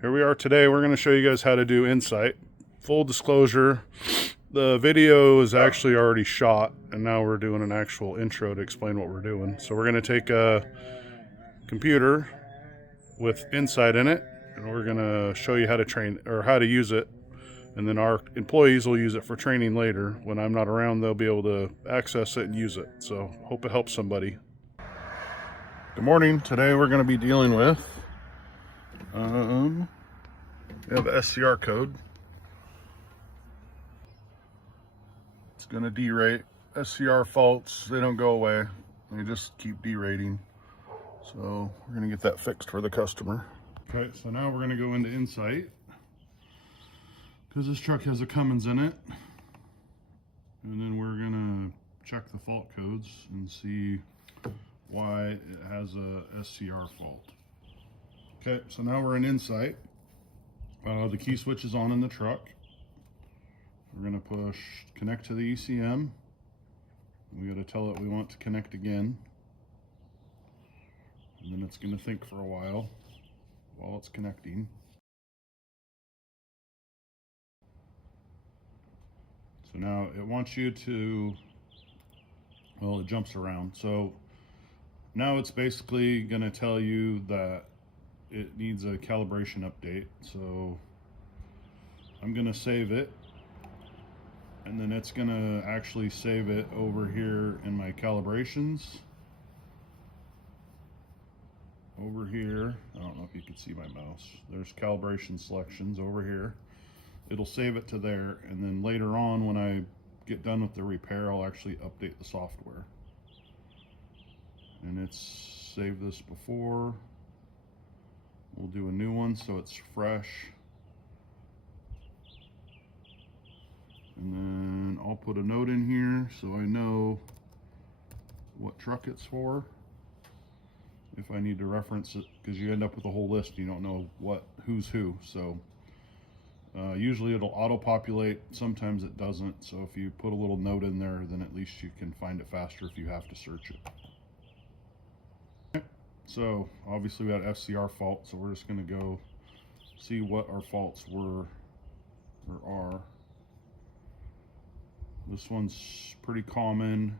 Here we are today. We're going to show you guys how to do INSITE. Full disclosure, the video is actually already shot, and now we're doing an actual intro to explain what we're doing. So we're going to take a computer with INSITE in it, and we're going to show you how to train or how to use it. And then our employees will use it for training later. When I'm not around, they'll be able to access it and use it. So hope it helps somebody. Good morning. Today we're going to be dealing with we have the SCR code. It's going to derate. SCR faults, they don't go away. They just keep derating. So we're going to get that fixed for the customer. Okay, so now we're going to go into INSITE, because this truck has a Cummins in it. And then we're going to check the fault codes and see why it has a SCR fault. Okay, so now we're in INSITE. The key switch is on in the truck. We're going to push connect to the ECM. We got to tell it we want to connect again. And then it's going to think for a while it's connecting. So now it wants you to, well, it jumps around. So now it's basically going to tell you that it needs a calibration update. So I'm going to save it, and then it's going to actually save it over here in my calibrations. Over here, I don't know if you can see my mouse, there's calibration selections over here. It'll save it to there, and then later on when I get done with the repair, I'll actually update the software. And it's saved this before. We'll do a new one so it's fresh. And then I'll put a note in here so I know what truck it's for, if I need to reference it, because you end up with a whole list, you don't know who's who. So usually it'll auto-populate, sometimes it doesn't. So if you put a little note in there, then at least you can find it faster if you have to search it. Okay. So obviously we had FCR fault, so we're just going to go see what our faults were or are. This one's pretty common.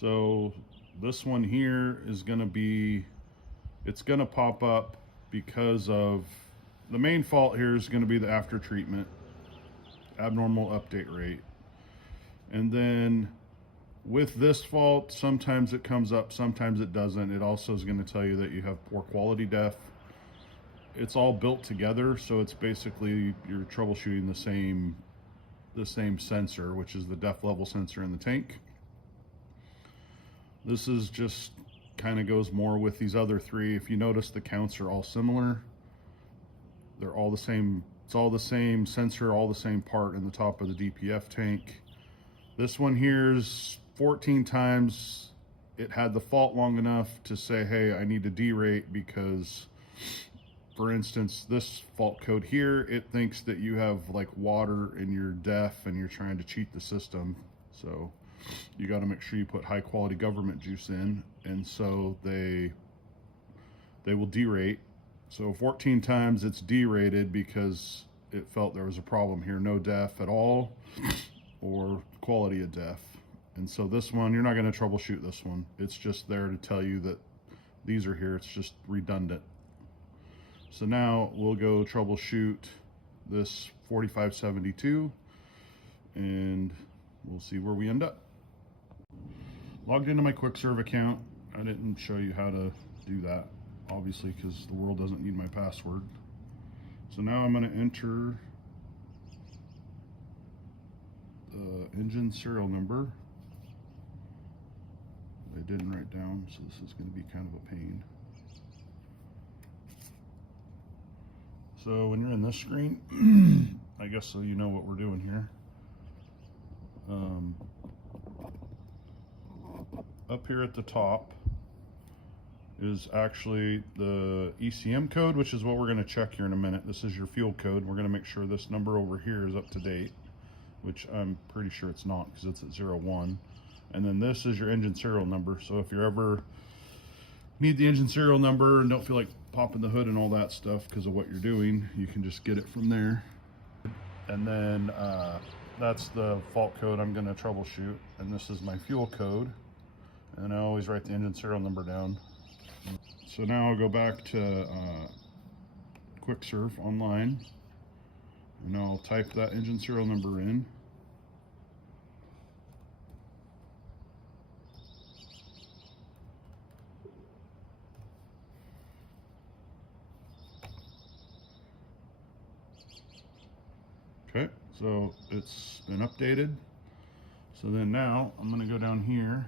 So this one here is going to be, it's going to pop up because of the main fault here is going to be the after treatment abnormal update rate. And then with this fault, sometimes it comes up, sometimes it doesn't. It also is going to tell you that you have poor quality def. It's all built together, so it's basically you're troubleshooting the same sensor, which is the def level sensor in the tank. This is just kind of goes more with these other three. If you notice, the counts are all similar. They're all the same. It's all the same sensor, all the same part in the top of the DPF tank. This one here's 14 times it had the fault long enough to say, hey, I need to derate because, for instance, this fault code here, it thinks that you have like water in your def and you're trying to cheat the system. So you got to make sure you put high quality government juice in, and so they will derate. So 14 times it's derated because it felt there was a problem here, no def at all or quality of def. And so this one, you're not going to troubleshoot this one. It's just there to tell you that these are here. It's just redundant. So now we'll go troubleshoot this 4572 and we'll see where we end up. Logged into my QuickServe account. I didn't show you how to do that, obviously, because the world doesn't need my password. So now I'm going to enter the engine serial number. I didn't write down, so this is going to be kind of a pain. So when you're in this screen, I guess so you know what we're doing here. Up here at the top is actually the ECM code, which is what we're going to check here in a minute. This is your fuel code. We're going to make sure this number over here is up to date, which I'm pretty sure it's not because it's at 01. And then this is your engine serial number. So if you're ever need the engine serial number and don't feel like popping the hood and all that stuff because of what you're doing, you can just get it from there. And then that's the fault code I'm going to troubleshoot, and this is my fuel code, and I always write the engine serial number down. So now I'll go back to QuickServe online, and I'll type that engine serial number in. Okay, so it's been updated. So then now I'm going to go down here.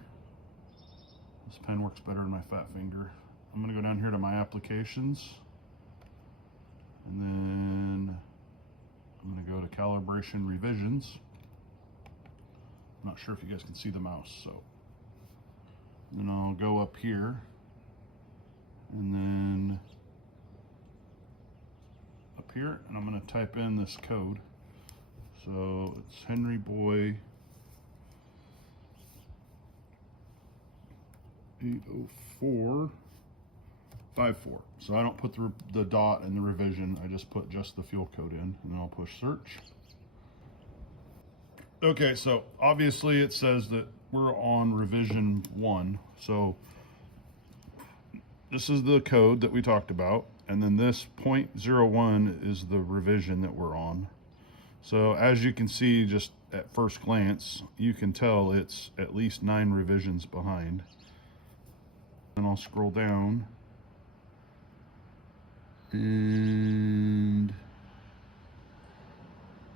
This pen works better than my fat finger. I'm going to go down here to my applications, and then I'm going to go to calibration revisions. I'm not sure if you guys can see the mouse, so then I'll go up here, and then up here, and I'm going to type in this code. So it's Henry Boy 80454. So I don't put the dot in the revision, I just put just the fuel code in, and then I'll push search. Okay, so obviously it says that we're on revision 1. So this is the code that we talked about, and then this 0.01 is the revision that we're on. So as you can see, just at first glance, you can tell it's at least 9 revisions behind. And I'll scroll down, and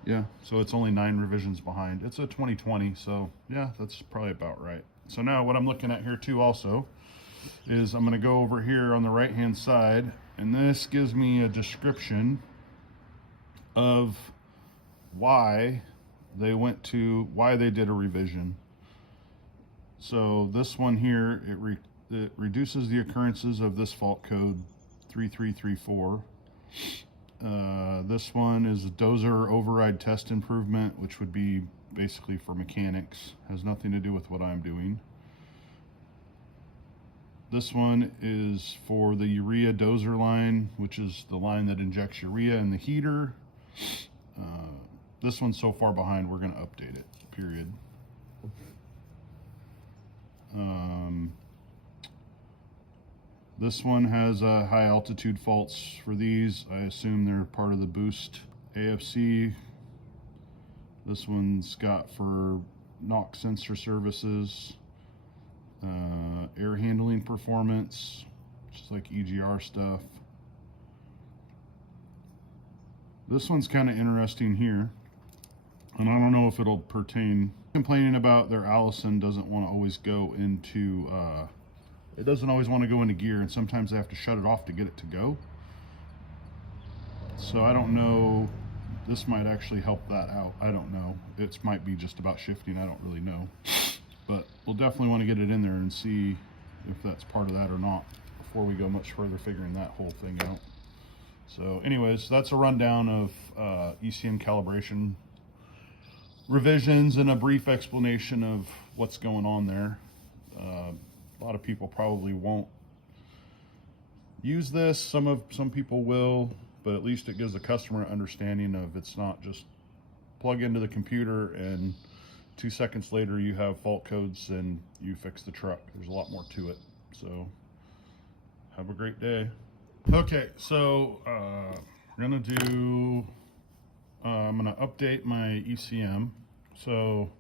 yeah, so it's only 9 revisions behind. It's a 2020, so yeah, that's probably about right. So now what I'm looking at here too also is I'm going to go over here on the right hand side, and this gives me a description of why they did a revision. So this one here, it reduces the occurrences of this fault code 3334. This one is a dozer override test improvement, which would be basically for mechanics, has nothing to do with what I'm doing. This one is for the urea dozer line, which is the line that injects urea in the heater. This one's so far behind, we're going to update it, period. This one has high altitude faults for these. I assume they're part of the boost AFC. This one's got for knock sensor services, air handling performance, just like EGR stuff. This one's kind of interesting here, and I don't know if it'll pertain. Complaining about their Allison doesn't want to always go into it doesn't always want to go into gear, and sometimes they have to shut it off to get it to go. So I don't know, this might actually help that out. I don't know, it might be just about shifting, I don't really know, but we'll definitely want to get it in there and see if that's part of that or not before we go much further figuring that whole thing out. So anyways, that's a rundown of ECM calibration revisions and a brief explanation of what's going on there. A lot of people probably won't use this. Some people will, but at least it gives the customer an understanding of it's not just plug into the computer and 2 seconds later you have fault codes and you fix the truck. There's a lot more to it. So have a great day. Okay, so we're gonna do I'm gonna update my ECM. So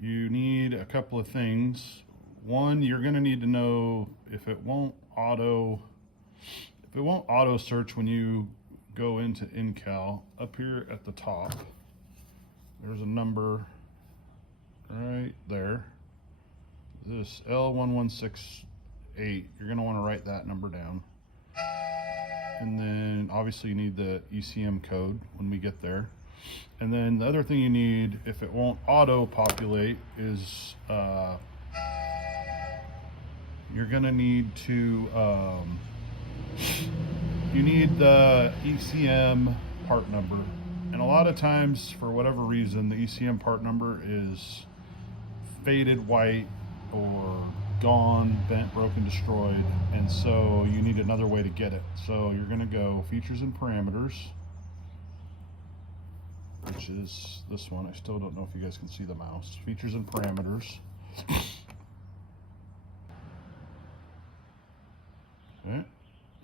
you need a couple of things. One, you're gonna need to know if it won't auto search when you go into InCal. Up here at the top, there's a number right there. This L1168. You're gonna want to write that number down. And then obviously you need the ECM code when we get there. And then the other thing you need, if it won't auto populate, is you're gonna need to you need the ECM part number. And a lot of times, for whatever reason, the ECM part number is faded white or gone, bent, broken, destroyed, and so you need another way to get it. So you're going to go features and parameters, which is this one. I still don't know if you guys can see the mouse. Features and parameters. Okay.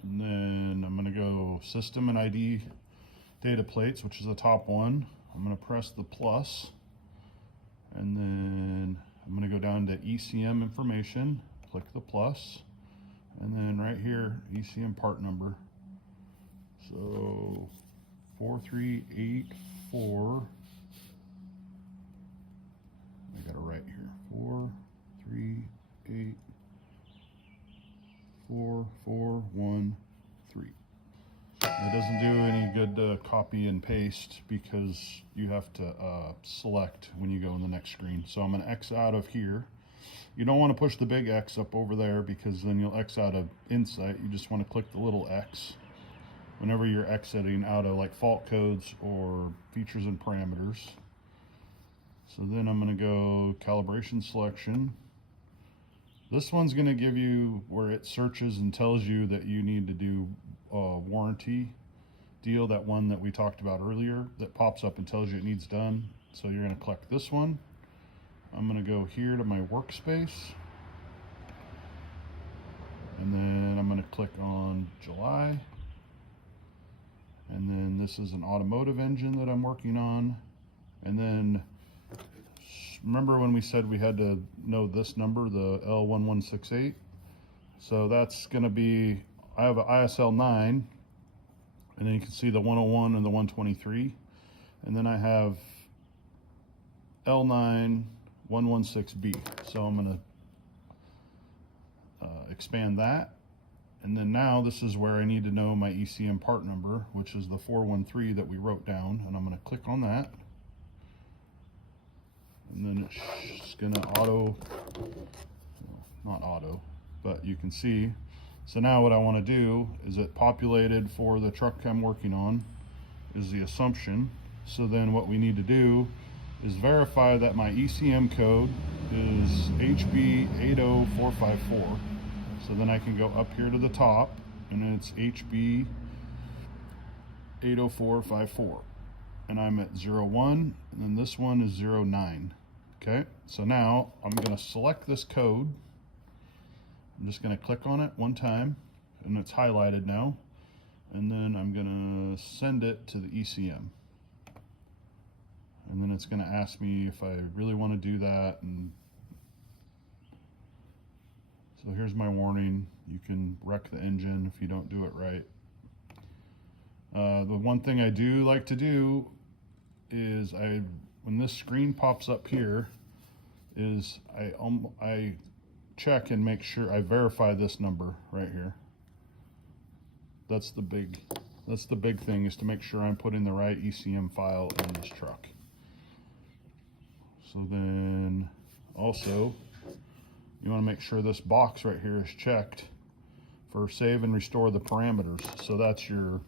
And then I'm going to go system and ID data plates, which is the top one. I'm going to press the plus, and then I'm going to go down to ECM information, click the plus, and then right here, ECM part number. So 4384, I got it right here, 43844413. It doesn't do any good to copy and paste because you have to select when you go in the next screen. So I'm going to X out of here. You don't want to push the big X up over there because then you'll X out of INSITE. You just want to click the little X whenever you're exiting out of like fault codes or features and parameters. So then I'm going to go calibration selection. This one's going to give you where it searches and tells you that you need to do a warranty deal, that one that we talked about earlier that pops up and tells you it needs done. So you're going to click this one. I'm going to go here to my workspace, and then I'm going to click on July, and then this is an automotive engine that I'm working on. And then remember when we said we had to know this number, the L1168? So that's going to be, I have an ISL 9, and then you can see the 101 and the 123. And then I have L9 116B. So I'm going to expand that. And then now this is where I need to know my ECM part number, which is the 413 that we wrote down. And I'm going to click on that. And then it's going to not auto, but you can see. So now what I want to do is it populated for the truck I'm working on is the assumption. So then what we need to do is verify that my ECM code is HB80454. So then I can go up here to the top, and it's HB80454. And I'm at 01, and then this one is 09. Okay, so now I'm going to select this code. I'm just going to click on it one time, and it's highlighted now. And then I'm going to send it to the ECM. And then it's going to ask me if I really want to do that. And so here's my warning. You can wreck the engine if you don't do it right. The one thing I do like to do is when this screen pops up here, is I check and make sure I verify this number right here. That's the big thing, is to make sure I'm putting the right ECM file in this truck. So then also you want to make sure this box right here is checked for save and restore the parameters. So that's your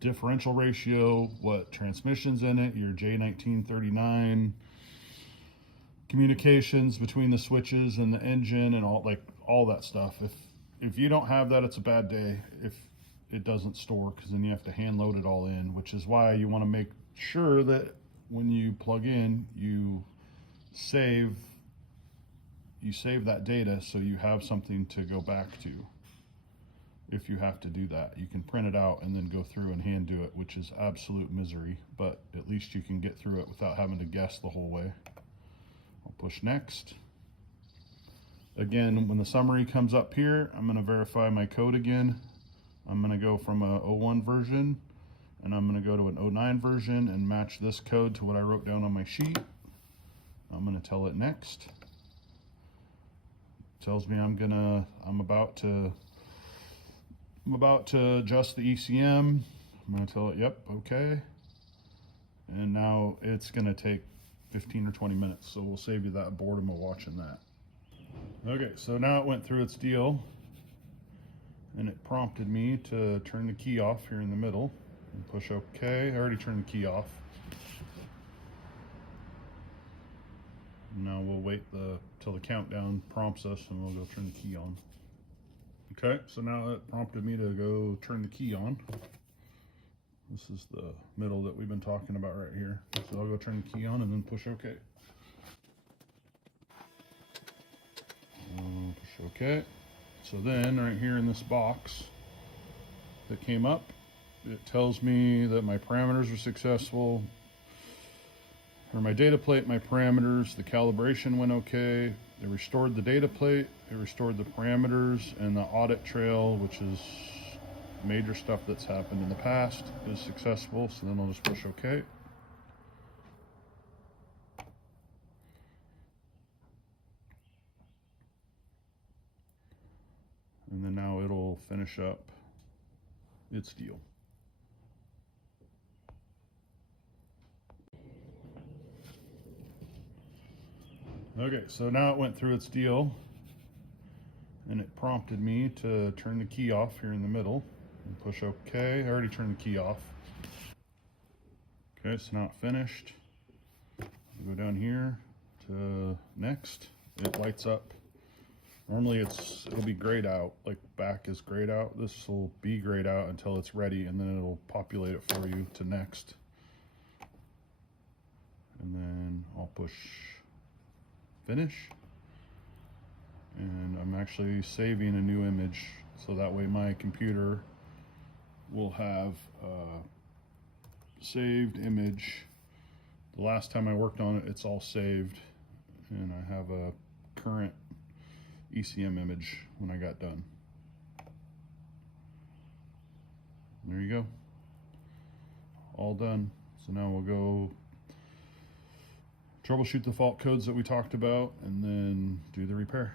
differential ratio, what transmission's in it, your J1939, communications between the switches and the engine, and all that stuff. If you don't have that, it's a bad day if it doesn't store, because then you have to hand load it all in, which is why you want to make sure that when you plug in, you save that data so you have something to go back to. If you have to do that, you can print it out and then go through and hand do it, which is absolute misery, but at least you can get through it without having to guess the whole way. I'll push next. Again, when the summary comes up here, I'm going to verify my code again. I'm going to go from a 01 version, and I'm going to go to an 09 version and match this code to what I wrote down on my sheet. I'm going to tell it next. It tells me I'm about to adjust the ECM. I'm going to tell it, yep, okay. And now it's going to take 15 or 20 minutes, so we'll save you that boredom of watching that. Okay, so now it went through its deal, and it prompted me to turn the key off here in the middle and push OK. I already turned the key off. Now we'll wait till the countdown prompts us, and we'll go turn the key on. Okay, so now it prompted me to go turn the key on. This is the middle that we've been talking about right here. So I'll go turn the key on and then push OK. Push OK. So then right here in this box that came up, it tells me that my parameters are successful, or my data plate, my parameters, the calibration went okay. It restored the data plate, it restored the parameters, and the audit trail, which is major stuff that's happened in the past, is successful. So then I'll just push OK. And then now it'll finish up its deal. Okay, so now it went through its deal, and it prompted me to turn the key off here in the middle and push OK. I already turned the key off. Okay, so now it finished. Go down here to next. It lights up. Normally it'll be grayed out, like back is grayed out. This will be grayed out until it's ready, and then it'll populate it for you to next. And then I'll push finish. And I'm actually saving a new image, so that way my computer will have a saved image. The last time I worked on it, it's all saved, and I have a current ECM image when I got done. There you go. All done. So now we'll go troubleshoot the fault codes that we talked about and then do the repair.